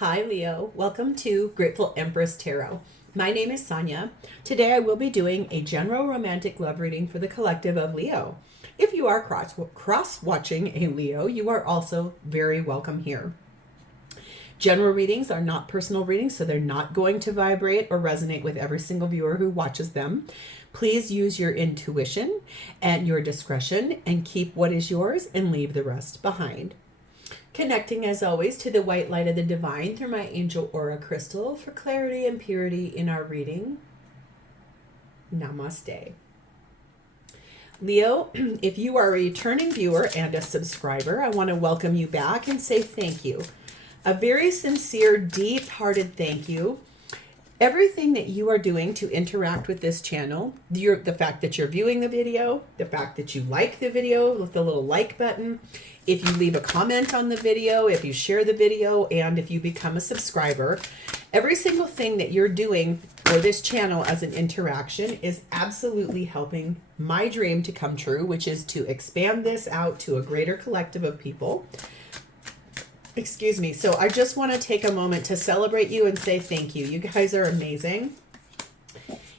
Hi Leo, welcome to Grateful Empress Tarot. My name is Sonia. Today I will be doing a general romantic love reading for the collective of Leo. If you are cross-watching a Leo, you are also very welcome here. General readings are not personal readings, so they're not going to vibrate or resonate with every single viewer who watches them. Please use your intuition and your discretion and keep what is yours and leave the rest behind. Connecting as always to the white light of the divine through my angel aura crystal for clarity and purity in our reading. Namaste. Leo, if you are a returning viewer and a subscriber, I want to welcome you back and say thank you. A very sincere, deep-hearted thank you. Everything that you are doing to interact with this channel, the fact that you're viewing the video, the fact that you like the video with the little like button, if you leave a comment on the video, if you share the video, and if you become a subscriber, every single thing that you're doing for this channel as an interaction is absolutely helping my dream to come true, which is to expand this out to a greater collective of people. Excuse me. So I just want to take a moment to celebrate you and say thank you. You guys are amazing.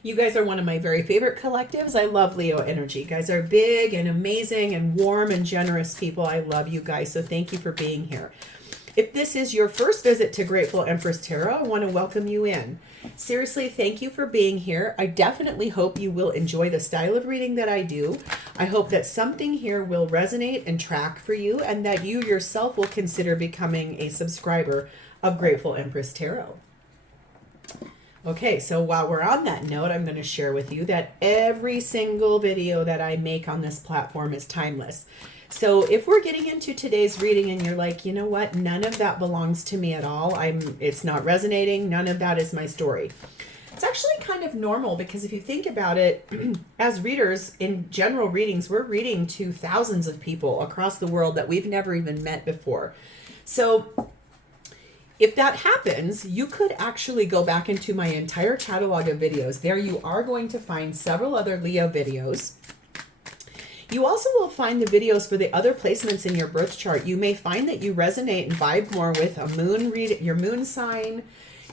You guys are one of my very favorite collectives. I love Leo energy. You guys are big and amazing and warm and generous people. I love you guys. So thank you for being here. If this is your first visit to Grateful Empress Tarot, I want to welcome you in. Seriously, thank you for being here. I definitely hope you will enjoy the style of reading that I do. I hope that something here will resonate and track for you and that you yourself will consider becoming a subscriber of Grateful Empress Tarot. Okay, so while we're on that note, I'm going to share with you that every single video that I make on this platform is timeless. So if we're getting into today's reading and you're like, you know what, none of that belongs to me at all, it's not resonating, none of that is my story. It's actually kind of normal because if you think about it, as readers in general readings, we're reading to thousands of people across the world that we've never even met before. So if that happens, you could actually go back into my entire catalog of videos. There you are going to find several other Leo videos. You also will find the videos for the other placements in your birth chart. You may find that you resonate and vibe more with a moon your moon sign,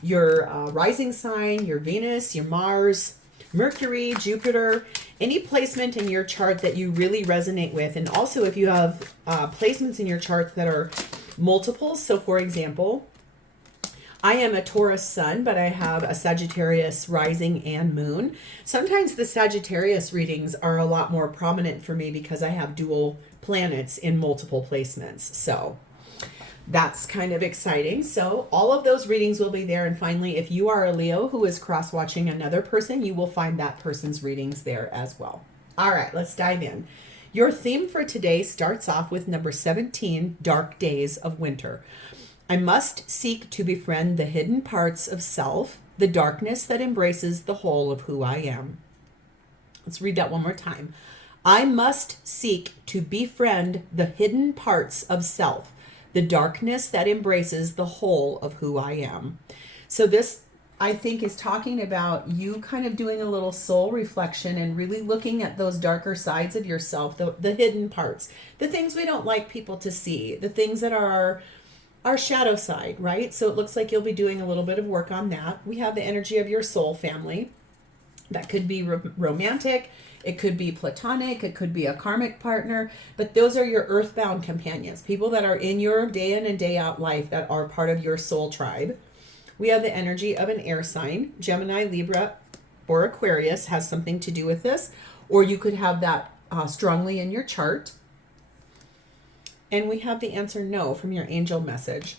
your rising sign, your Venus, your Mars, Mercury, Jupiter, any placement in your chart that you really resonate with. And also if you have placements in your chart that are multiples. So for example, I am a Taurus sun, but I have a Sagittarius rising and moon. Sometimes the Sagittarius readings are a lot more prominent for me because I have dual planets in multiple placements. So that's kind of exciting. So all of those readings will be there. And finally, if you are a Leo who is cross-watching another person, you will find that person's readings there as well. All right, let's dive in. Your theme for today starts off with number 17, Dark Days of Winter. I must seek to befriend the hidden parts of self, the darkness that embraces the whole of who I am. Let's read that one more time. I must seek to befriend the hidden parts of self, the darkness that embraces the whole of who I am. So this, I think, is talking about you kind of doing a little soul reflection and really looking at those darker sides of yourself, the hidden parts, the things we don't like people to see, the things that are our shadow side, right? So it looks like you'll be doing a little bit of work on that. We have the energy of your soul family. That could be romantic. It could be platonic. It could be a karmic partner. But those are your earthbound companions, people that are in your day in and day out life that are part of your soul tribe. We have the energy of an air sign. Gemini, Libra, or Aquarius has something to do with this. Or you could have that strongly in your chart. And we have the answer no from your angel message.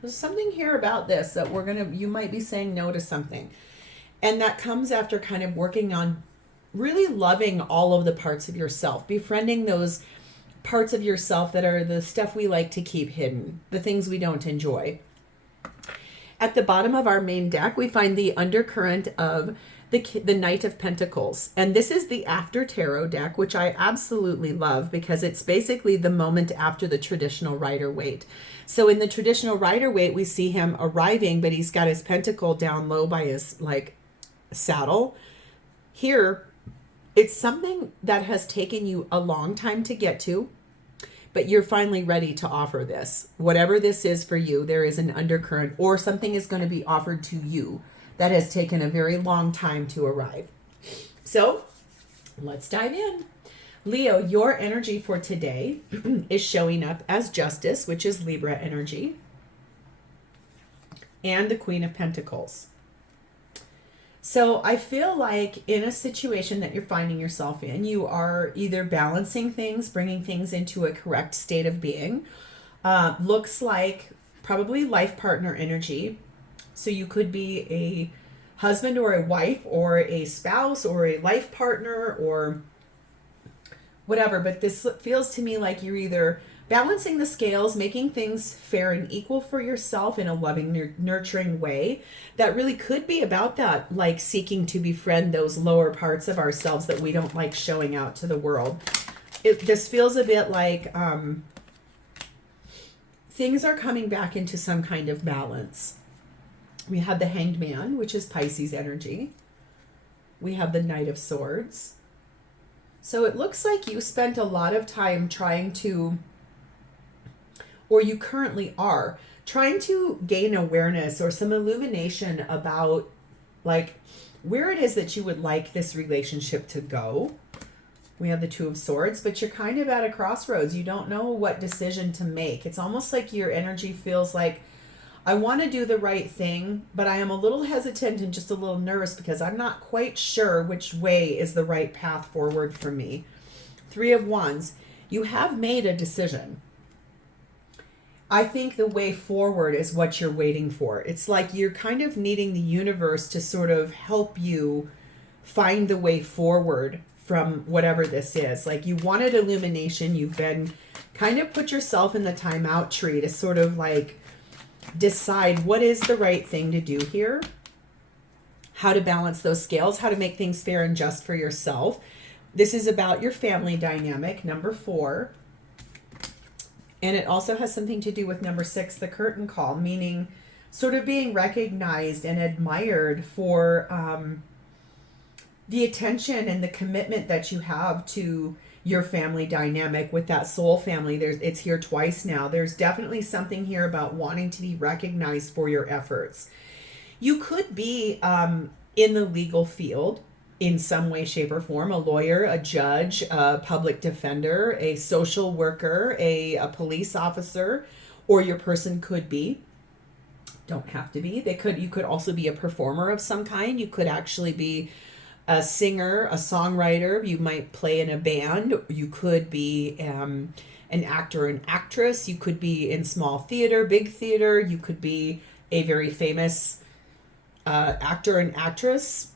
There's something here about this that you might be saying no to something. And that comes after kind of working on really loving all of the parts of yourself, befriending those parts of yourself that are the stuff we like to keep hidden, the things we don't enjoy. At the bottom of our main deck, we find the undercurrent of the Knight of Pentacles. And this is the after tarot deck, which I absolutely love because it's basically the moment after the traditional Rider-Waite. So in the traditional Rider-Waite, we see him arriving, but he's got his pentacle down low by his saddle. Here, it's something that has taken you a long time to get to. but you're finally ready to offer this. Whatever this is for you, there is an undercurrent, or something is going to be offered to you that has taken a very long time to arrive. So let's dive in. Leo, your energy for today is showing up as Justice, which is Libra energy, and the Queen of Pentacles. So I feel like in a situation that you're finding yourself in, you are either balancing things, bringing things into a correct state of being. Looks like probably life partner energy. So you could be a husband or a wife or a spouse or a life partner or whatever. But this feels to me like you're either balancing the scales, making things fair and equal for yourself in a loving, nurturing way that really could be about that, like seeking to befriend those lower parts of ourselves that we don't like showing out to the world. This feels a bit like things are coming back into some kind of balance. We have the Hanged Man, which is Pisces energy. We have the Knight of Swords. So it looks like you spent a lot of time trying to, or you currently are trying to gain awareness or some illumination about like where it is that you would like this relationship to go. We have the Two of Swords, but you're kind of at a crossroads. You don't know what decision to make. It's almost like your energy feels like, I want to do the right thing, but I am a little hesitant and just a little nervous because I'm not quite sure which way is the right path forward for me. Three of Wands, you have made a decision. I think the way forward is what you're waiting for. It's like you're kind of needing the universe to sort of help you find the way forward from whatever this is. Like you wanted illumination. You've been kind of put yourself in the timeout tree to sort of like decide what is the right thing to do here, how to balance those scales, how to make things fair and just for yourself. This is about your family dynamic, number 4. And it also has something to do with number 6, the curtain call, meaning sort of being recognized and admired for the attention and the commitment that you have to your family dynamic with that soul family. It's here twice now. There's definitely something here about wanting to be recognized for your efforts. You could be in the legal field in some way, shape, or form, a lawyer, a judge, a public defender, a social worker, a police officer, or your person could be, don't have to be, you could also be a performer of some kind. You could actually be a singer, a songwriter. You might play in a band. You could be an actor, an actress. You could be in small theater, big theater. You could be a very famous actor and actress.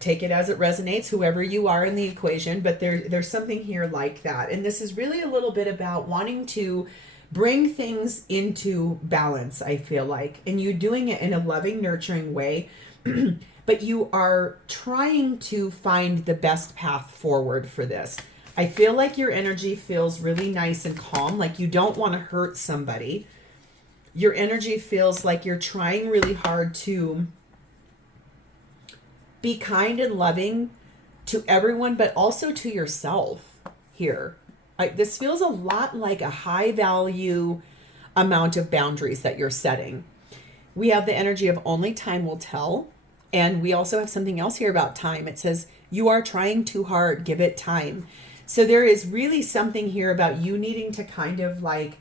Take it as it resonates, whoever you are in the equation, but there's something here like that. And this is really a little bit about wanting to bring things into balance, I feel like. And you're doing it in a loving, nurturing way, but you are trying to find the best path forward for this. I feel like your energy feels really nice and calm, like you don't want to hurt somebody. Your energy feels like you're trying really hard to be kind and loving to everyone, but also to yourself here. This feels a lot like a high value amount of boundaries that you're setting. We have the energy of only time will tell. And we also have something else here about time. It says, you are trying too hard, give it time. So there is really something here about you needing to kind of like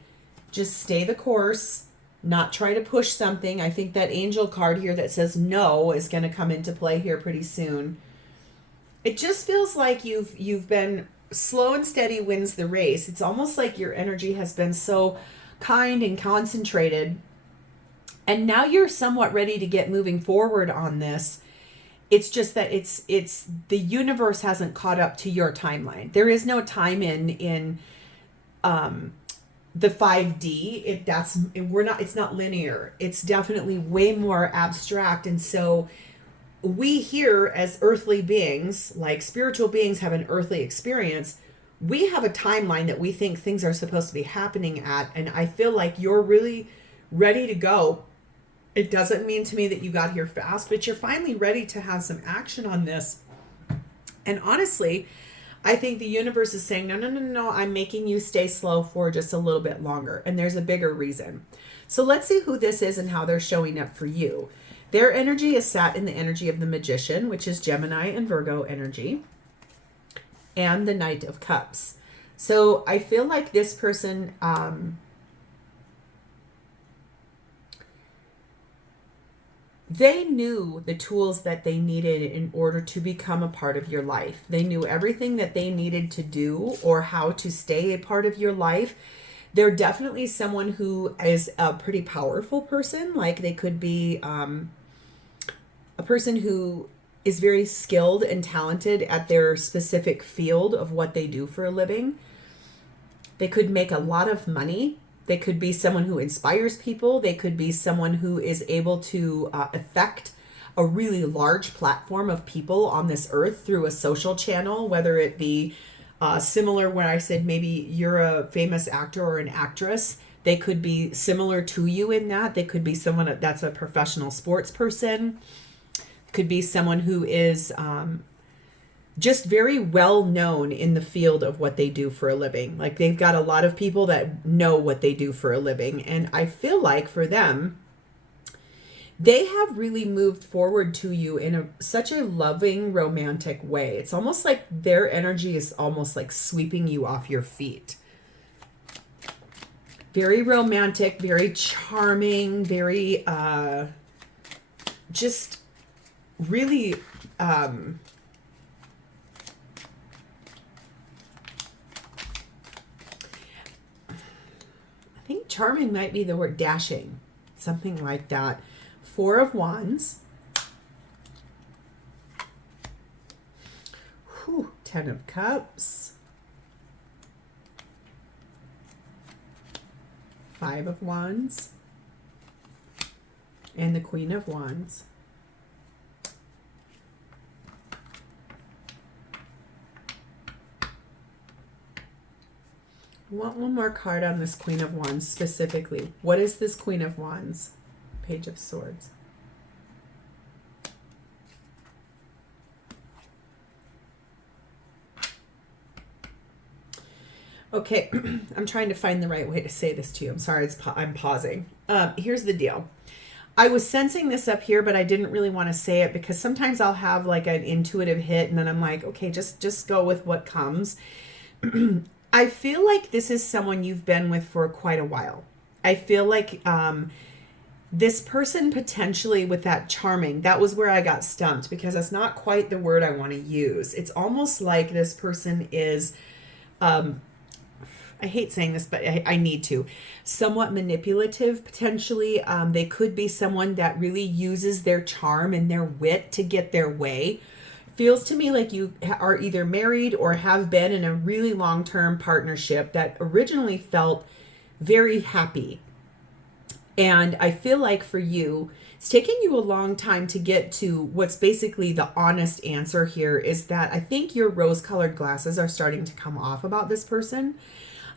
just stay the course, not try to push something. I think that angel card here that says no is going to come into play here pretty soon. It just feels like you've been slow and steady wins the race. It's almost like your energy has been so kind and concentrated. And now you're somewhat ready to get moving forward on this. It's just that it's the universe hasn't caught up to your timeline. There is no time in the 5D. It's not linear. It's definitely way more abstract. And so we here as earthly beings, like spiritual beings have an earthly experience, we have a timeline that we think things are supposed to be happening at. And I feel like you're really ready to go. It doesn't mean to me that you got here fast, but you're finally ready to have some action on this. And honestly, I think the universe is saying, no, no, no, no, I'm making you stay slow for just a little bit longer. And there's a bigger reason. So let's see who this is and how they're showing up for you. Their energy is sat in the energy of the Magician, which is Gemini and Virgo energy, and the Knight of Cups. So I feel like this person, they knew the tools that they needed in order to become a part of your life. They knew everything that they needed to do or how to stay a part of your life. They're definitely someone who is a pretty powerful person. Like they could be a person who is very skilled and talented at their specific field of what they do for a living. They could make a lot of money. They could be someone who inspires people. They could be someone who is able to affect a really large platform of people on this earth through a social channel, whether it be similar when I said maybe you're a famous actor or an actress. They could be similar to you in that. They could be someone that's a professional sports person. Could be someone who is just very well known in the field of what they do for a living. Like they've got a lot of people that know what they do for a living. And I feel like for them, they have really moved forward to you in such a loving, romantic way. It's almost like their energy is almost like sweeping you off your feet. Very romantic, very charming, very just really I think charming might be the word, dashing, something like that. 4 of Wands. 10 of Cups. 5 of Wands. And the Queen of Wands. I want one more card on this Queen of Wands specifically. What is this Queen of Wands? Page of Swords. Okay, I'm trying to find the right way to say this to you. I'm sorry, I'm pausing. Here's the deal. I was sensing this up here, but I didn't really want to say it because sometimes I'll have like an intuitive hit and then I'm like, okay, just go with what comes. I feel like this is someone you've been with for quite a while. I feel like this person potentially with that charming, that was where I got stumped because that's not quite the word I want to use. It's almost like this person is, I hate saying this, but I need to, somewhat manipulative potentially. They could be someone that really uses their charm and their wit to get their way. Feels to me like you are either married or have been in a really long-term partnership that originally felt very happy. And I feel like for you, it's taking you a long time to get to what's basically the honest answer here is that I think your rose-colored glasses are starting to come off about this person.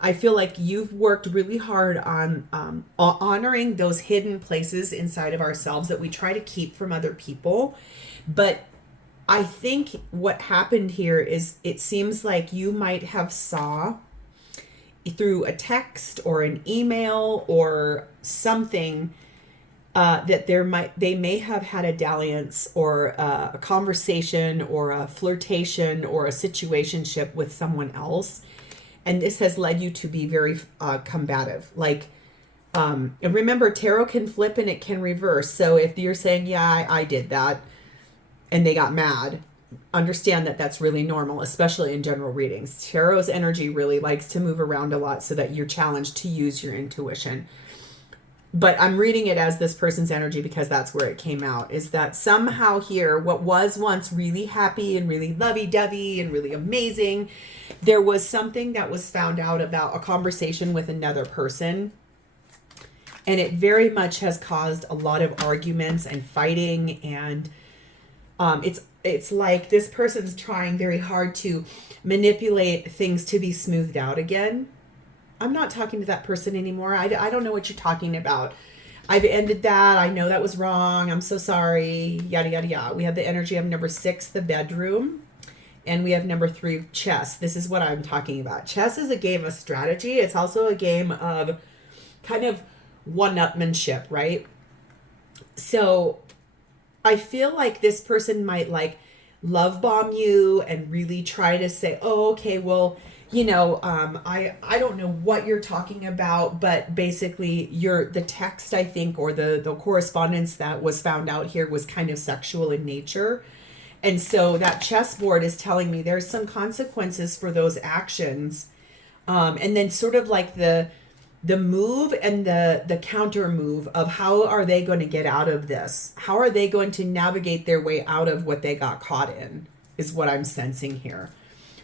I feel like you've worked really hard on honoring those hidden places inside of ourselves that we try to keep from other people. But I think what happened here is it seems like you might have saw through a text or an email or something that they may have had a dalliance or a conversation or a flirtation or a situationship with someone else. And this has led you to be very combative. Like, and remember, tarot can flip and it can reverse. So if you're saying, yeah, I did that, and they got mad, understand that that's really normal, especially in general readings. Tarot's energy really likes to move around a lot so that you're challenged to use your intuition. But I'm reading it as this person's energy because that's where it came out, is that somehow here, what was once really happy and really lovey-dovey and really amazing, there was something that was found out about a conversation with another person. And it very much has caused a lot of arguments and fighting, and it's like this person's trying very hard to manipulate things to be smoothed out again. I'm not talking to that person anymore. I don't know what you're talking about. I've ended that. I know that was wrong. I'm so sorry. Yada, yada, yada. We have the energy of number 6, the bedroom. And we have number 3, chess. This is what I'm talking about. Chess is a game of strategy. It's also a game of kind of one-upmanship, right? So I feel like this person might like love bomb you and really try to say, oh, okay, well, you know, I don't know what you're talking about, but basically the text, I think, or the correspondence that was found out here was kind of sexual in nature. And so that chessboard is telling me there's some consequences for those actions. And then sort of like the move and the counter move of how are they going to get out of this? How are they going to navigate their way out of what they got caught in is what I'm sensing here.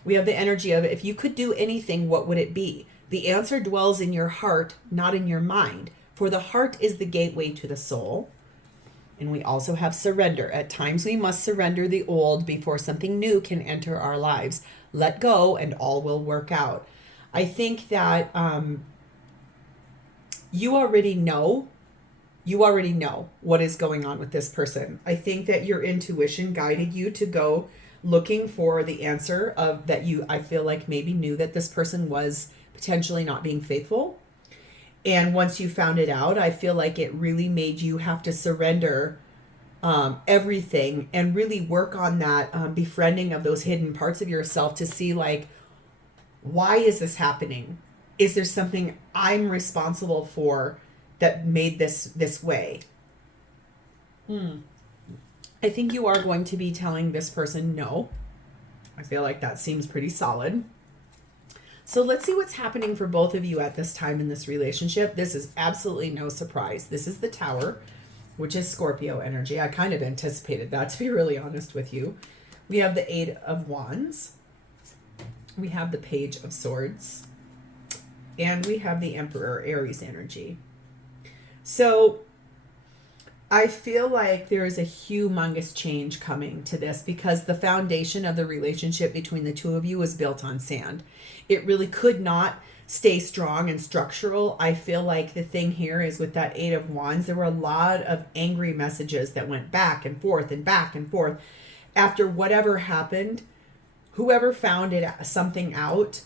We have the energy of, if you could do anything, what would it be? The answer dwells in your heart, not in your mind. For the heart is the gateway to the soul. And we also have surrender. At times we must surrender the old before something new can enter our lives. Let go and all will work out. I think that you already know what is going on with this person. I think that your intuition guided you to go looking for the answer of that. I feel like maybe knew that this person was potentially not being faithful. And once you found it out, I feel like it really made you have to surrender everything and really work on that befriending of those hidden parts of yourself to see, like, why is this happening? Is there something I'm responsible for that made this way? I think you are going to be telling this person no. I feel like that seems pretty solid. So let's see what's happening for both of you at this time in this relationship. This is absolutely no surprise. This is the Tower, which is Scorpio energy. I kind of anticipated that, to be really honest with you. We have the 8 of Wands. We have the Page of Swords. And we have the Emperor, Aries energy. So I feel like there is a humongous change coming to this because the foundation of the relationship between the two of you is built on sand. It really could not stay strong and structural. I feel like the thing here is with that 8 of Wands, there were a lot of angry messages that went back and forth and back and forth. After whatever happened, whoever found something out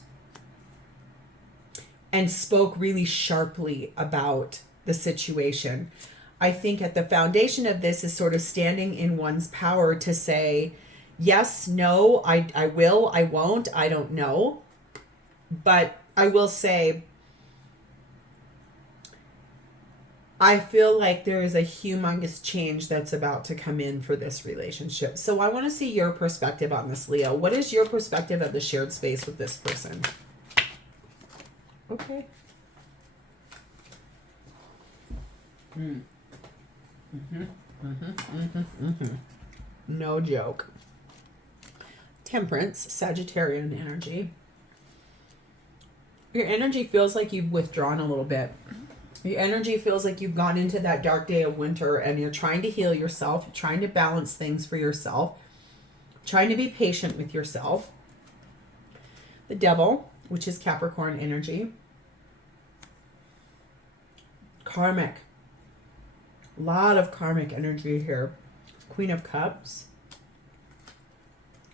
and spoke really sharply about the situation. I think at the foundation of this is sort of standing in one's power to say, yes, no, I will, I won't, I don't know. But I will say, I feel like there is a humongous change that's about to come in for this relationship. So I want to see your perspective on this, Leo. What is your perspective of the shared space with this person? Okay. No joke. Temperance, Sagittarian energy. Your energy feels like you've withdrawn a little bit. Your energy feels like you've gone into that dark day of winter and you're trying to heal yourself, you're trying to balance things for yourself, trying to be patient with yourself. The Devil, which is Capricorn energy. Karmic. A lot of karmic energy here. Queen of Cups.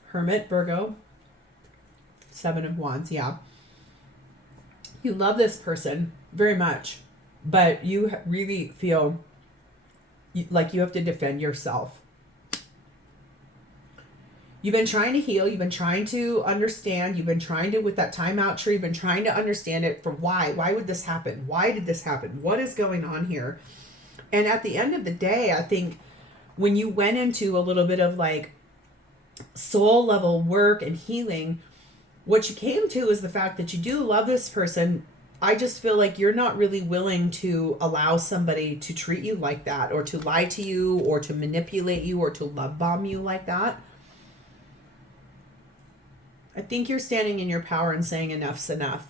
Hermit, Virgo. 7 of Wands, yeah. You love this person very much, but you really feel like you have to defend yourself. You've been trying to heal. You've been trying to understand. You've been trying to, with that timeout tree, you've been trying to understand it for why. Why would this happen? Why did this happen? What is going on here? And at the end of the day, I think when you went into a little bit of like soul level work and healing, what you came to is the fact that you do love this person. I just feel like you're not really willing to allow somebody to treat you like that, or to lie to you, or to manipulate you, or to love bomb you like that. I think you're standing in your power and saying enough's enough.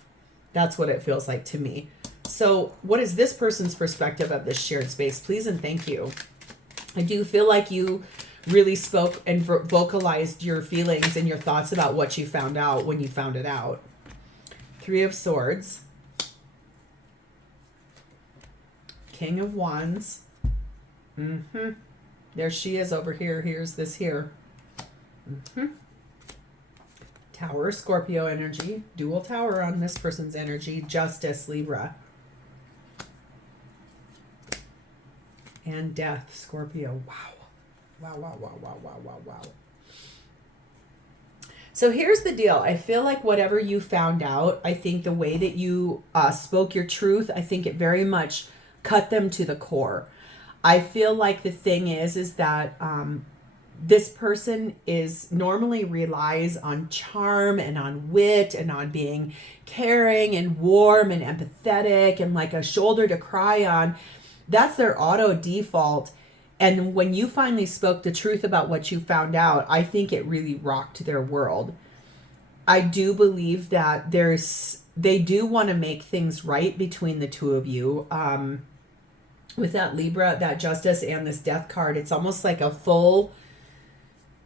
That's what it feels like to me. So what is this person's perspective of this shared space? Please and thank you. I do feel like you really spoke and vocalized your feelings and your thoughts about what you found out when you found it out. 3 of Swords. King of Wands. There she is over here. Here's this here. Tower, Scorpio energy. Dual Tower on this person's energy. Justice, Libra. And Death, Scorpio. Wow. Wow, wow, wow, wow, wow, wow, wow. So here's the deal. I feel like whatever you found out, I think the way that you spoke your truth, I think it very much cut them to the core. I feel like the thing is that this person is normally relies on charm and on wit and on being caring and warm and empathetic and like a shoulder to cry on. That's their auto default. And when you finally spoke the truth about what you found out, I think it really rocked their world. I do believe that they do want to make things right between the two of you. With that Libra, that Justice, and this Death card, it's almost like a full,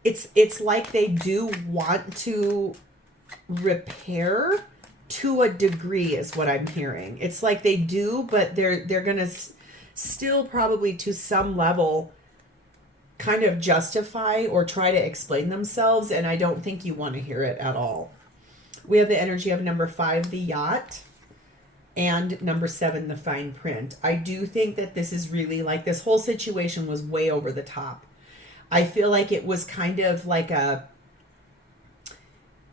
it's like they do want to repair to a degree is what I'm hearing. It's like they do, but they're going to still probably to some level kind of justify or try to explain themselves, and I don't think you want to hear it at all. We have the energy of number 5, the Yacht, and number 7, the Fine Print. I do think that this is really like, this whole situation was way over the top. I feel like it was kind of like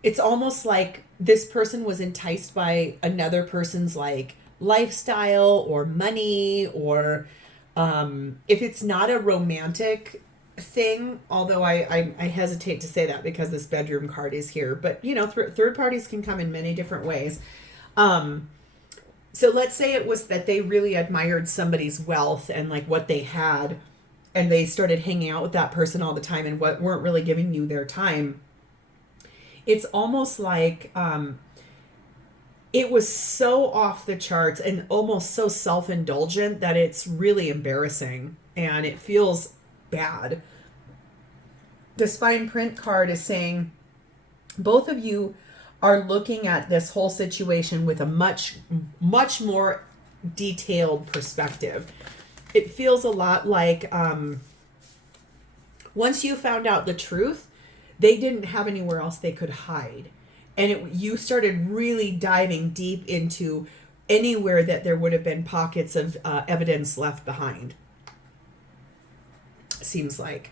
it's almost like this person was enticed by another person's like lifestyle or money, or if it's not a romantic thing, although I hesitate to say that because this bedroom card is here, but you know, third parties can come in many different ways. So let's say it was that they really admired somebody's wealth and like what they had, and they started hanging out with that person all the time and weren't really giving you their time. It's almost like it was so off the charts and almost so self-indulgent that it's really embarrassing and it feels bad. This Fine Print card is saying both of you are looking at this whole situation with a much, much more detailed perspective. It feels a lot like once you found out the truth, they didn't have anywhere else they could hide. And you started really diving deep into anywhere that there would have been pockets of evidence left behind. Seems like.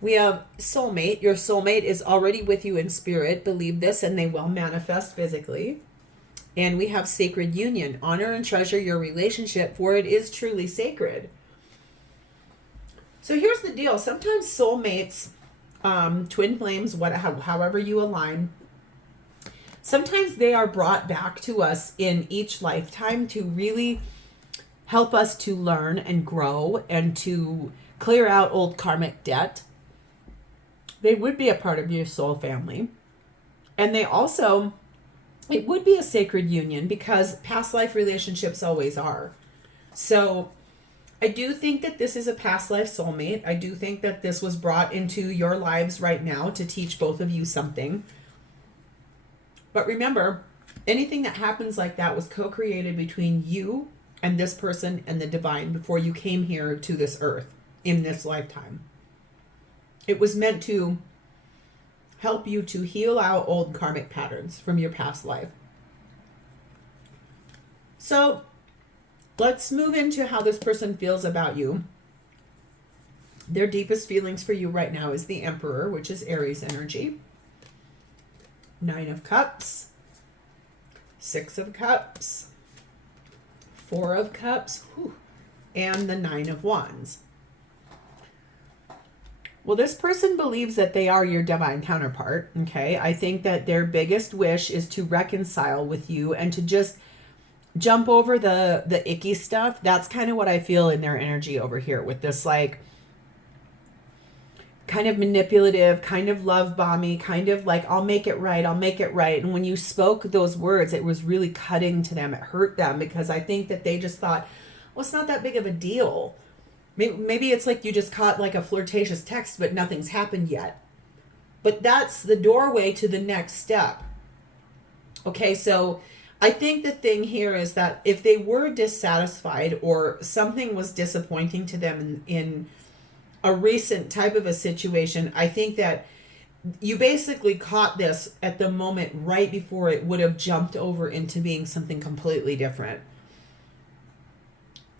We have soulmate. Your soulmate is already with you in spirit. Believe this and they will manifest physically. And we have sacred union. Honor and treasure your relationship, for it is truly sacred. So here's the deal. Sometimes soulmates, twin flames, however you align, sometimes they are brought back to us in each lifetime to really help us to learn and grow and to clear out old karmic debt. They would be a part of your soul family. And they also, it would be a sacred union because past life relationships always are. So I do think that this is a past life soulmate. I do think that this was brought into your lives right now to teach both of you something. But remember, anything that happens like that was co-created between you and this person and the divine before you came here to this earth in this lifetime. It was meant to help you to heal out old karmic patterns from your past life. So let's move into how this person feels about you. Their deepest feelings for you right now is the Emperor, which is Aries energy. 9 of Cups, 6 of Cups, 4 of Cups, and the 9 of Wands. Well, this person believes that they are your divine counterpart, okay? I think that their biggest wish is to reconcile with you and to just jump over the icky stuff. That's kind of what I feel in their energy over here with this, like, kind of manipulative, kind of love bomby, kind of like, I'll make it right, I'll make it right. And when you spoke those words, it was really cutting to them. It hurt them because I think that they just thought, well, it's not that big of a deal. Maybe it's like you just caught like a flirtatious text, but nothing's happened yet. But that's the doorway to the next step. Okay, so I think the thing here is that if they were dissatisfied or something was disappointing to them in a recent type of a situation, I think that you basically caught this at the moment right before it would have jumped over into being something completely different.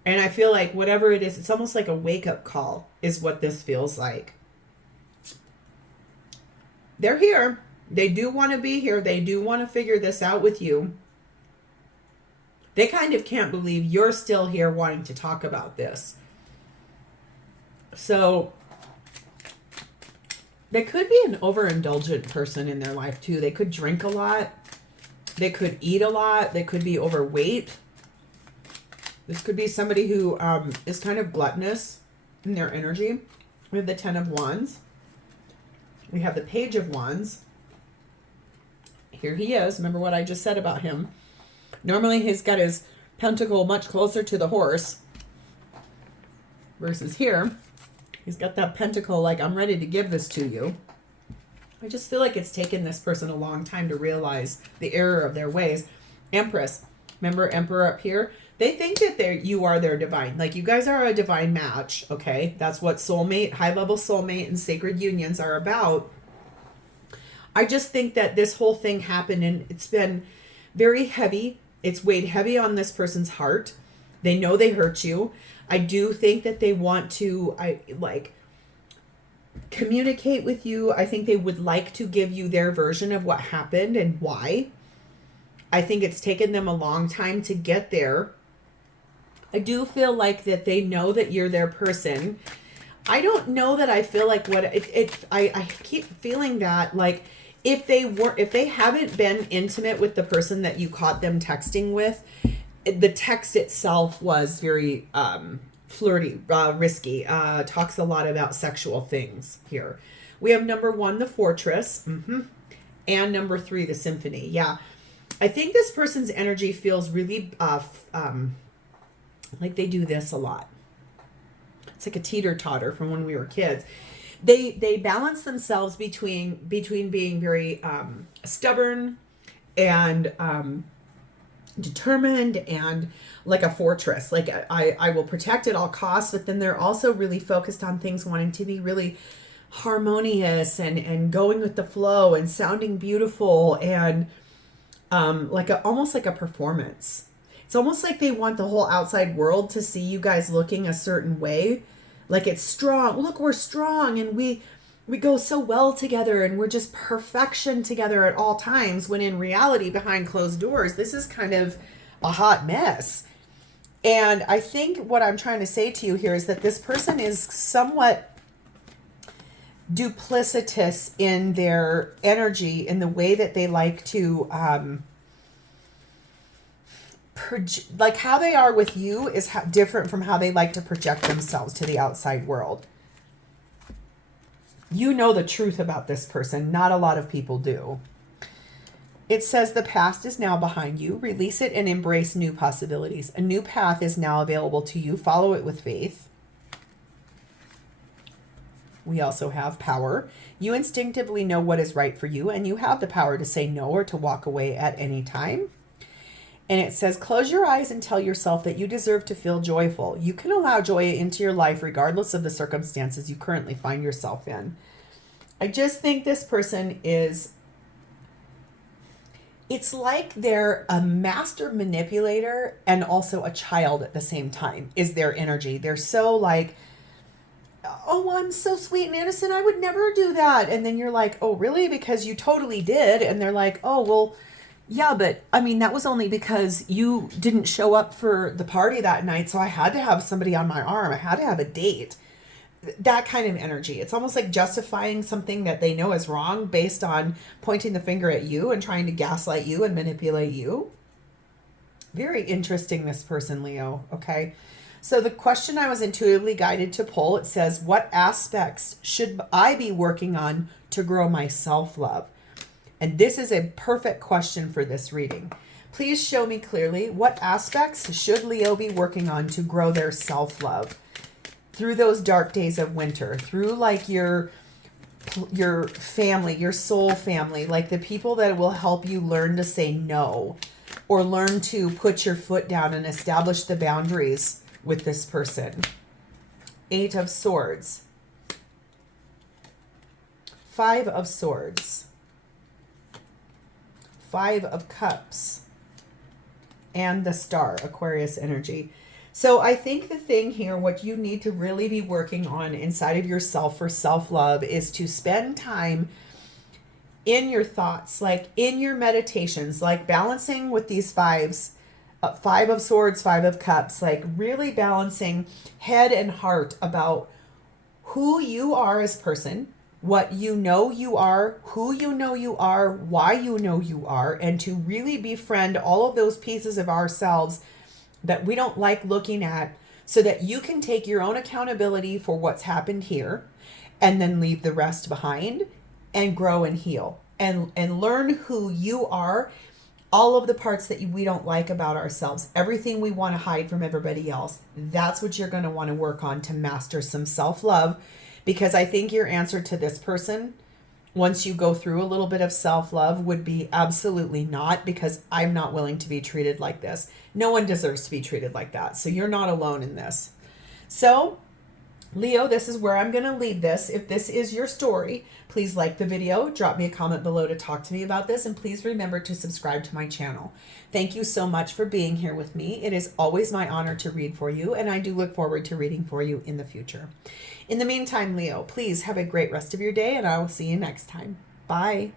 And I feel like whatever it is, it's almost like a wake-up call is what this feels like. They're here. They do want to be here. They do want to figure this out with you. They kind of can't believe you're still here wanting to talk about this. So they could be an overindulgent person in their life too. They could drink a lot. They could eat a lot. They could be overweight. This could be somebody who is kind of gluttonous in their energy. We have the 10 of Wands. We have the Page of Wands. Here he is. Remember what I just said about him. Normally he's got his pentacle much closer to the horse. Versus here, he's got that pentacle like, I'm ready to give this to you. I just feel like it's taken this person a long time to realize the error of their ways. Empress. Remember Emperor up here? They think that you are their divine. Like, you guys are a divine match, okay? That's what soulmate, high-level soulmate, and sacred unions are about. I just think that this whole thing happened, and it's been very heavy. It's weighed heavy on this person's heart. They know they hurt you. I do think that they want to, communicate with you. I think they would like to give you their version of what happened and why. I think it's taken them a long time to get there. I do feel like that they know that you're their person. I don't know that I feel like I keep feeling that, like, if they haven't been intimate with the person that you caught them texting with, the text itself was very flirty, risky, talks a lot about sexual things here. We have number 1, the Fortress, and number 3, the Symphony. Yeah. I think this person's energy feels really like they do this a lot. It's like a teeter-totter from when we were kids. They balance themselves between being very stubborn and determined and like a fortress. Like, I will protect at all costs, but then they're also really focused on things wanting to be really harmonious and going with the flow and sounding beautiful and almost like a performance. It's almost like they want the whole outside world to see you guys looking a certain way. Like, it's strong. Look, we're strong and we go so well together and we're just perfection together at all times, when in reality, behind closed doors, this is kind of a hot mess. And I think what I'm trying to say to you here is that this person is somewhat duplicitous in their energy, in the way that they like to like how they are with you is different from how they like to project themselves to the outside world. You know the truth about this person. Not a lot of people do. It says the past is now behind you. Release it and embrace new possibilities. A new path is now available to you. Follow it with faith. We also have power. You instinctively know what is right for you, and you have the power to say no or to walk away at any time. And it says, close your eyes and tell yourself that you deserve to feel joyful. You can allow joy into your life regardless of the circumstances you currently find yourself in. I just think this person is, it's like they're a master manipulator and also a child at the same time, is their energy. They're so like, oh, I'm so sweet and innocent, I would never do that. And then you're like, oh, really? Because you totally did. And they're like, oh, well, yeah, but I mean, that was only because you didn't show up for the party that night. So I had to have somebody on my arm. I had to have a date. That kind of energy. It's almost like justifying something that they know is wrong based on pointing the finger at you and trying to gaslight you and manipulate you. Very interesting, this person, Leo. Okay. So the question I was intuitively guided to pull, it says, what aspects should I be working on to grow my self-love? And this is a perfect question for this reading. Please show me clearly, what aspects should Leo be working on to grow their self-love through those dark days of winter, through like your family, your soul family, like the people that will help you learn to say no or learn to put your foot down and establish the boundaries with this person. 8 of Swords. Five of Swords, Five of Cups, and the Star, Aquarius energy. So I think the thing here, what you need to really be working on inside of yourself for self-love is to spend time in your thoughts, like in your meditations, like balancing with these fives, Five of Swords, Five of Cups, like really balancing head and heart about who you are as a person, what you know you are, who you know you are, why you know you are, and to really befriend all of those pieces of ourselves that we don't like looking at, so that you can take your own accountability for what's happened here and then leave the rest behind and grow and heal and learn who you are, all of the parts that we don't like about ourselves, everything we want to hide from everybody else. That's what you're going to want to work on to master some self-love, because I think your answer to this person, once you go through a little bit of self-love, would be absolutely not, because I'm not willing to be treated like this. No one deserves to be treated like that. So you're not alone in this. So Leo, this is where I'm going to leave this. If this is your story, please like the video, drop me a comment below to talk to me about this, and please remember to subscribe to my channel. Thank you so much for being here with me. It is always my honor to read for you, and I do look forward to reading for you in the future. In the meantime, Leo, please have a great rest of your day, and I will see you next time. Bye.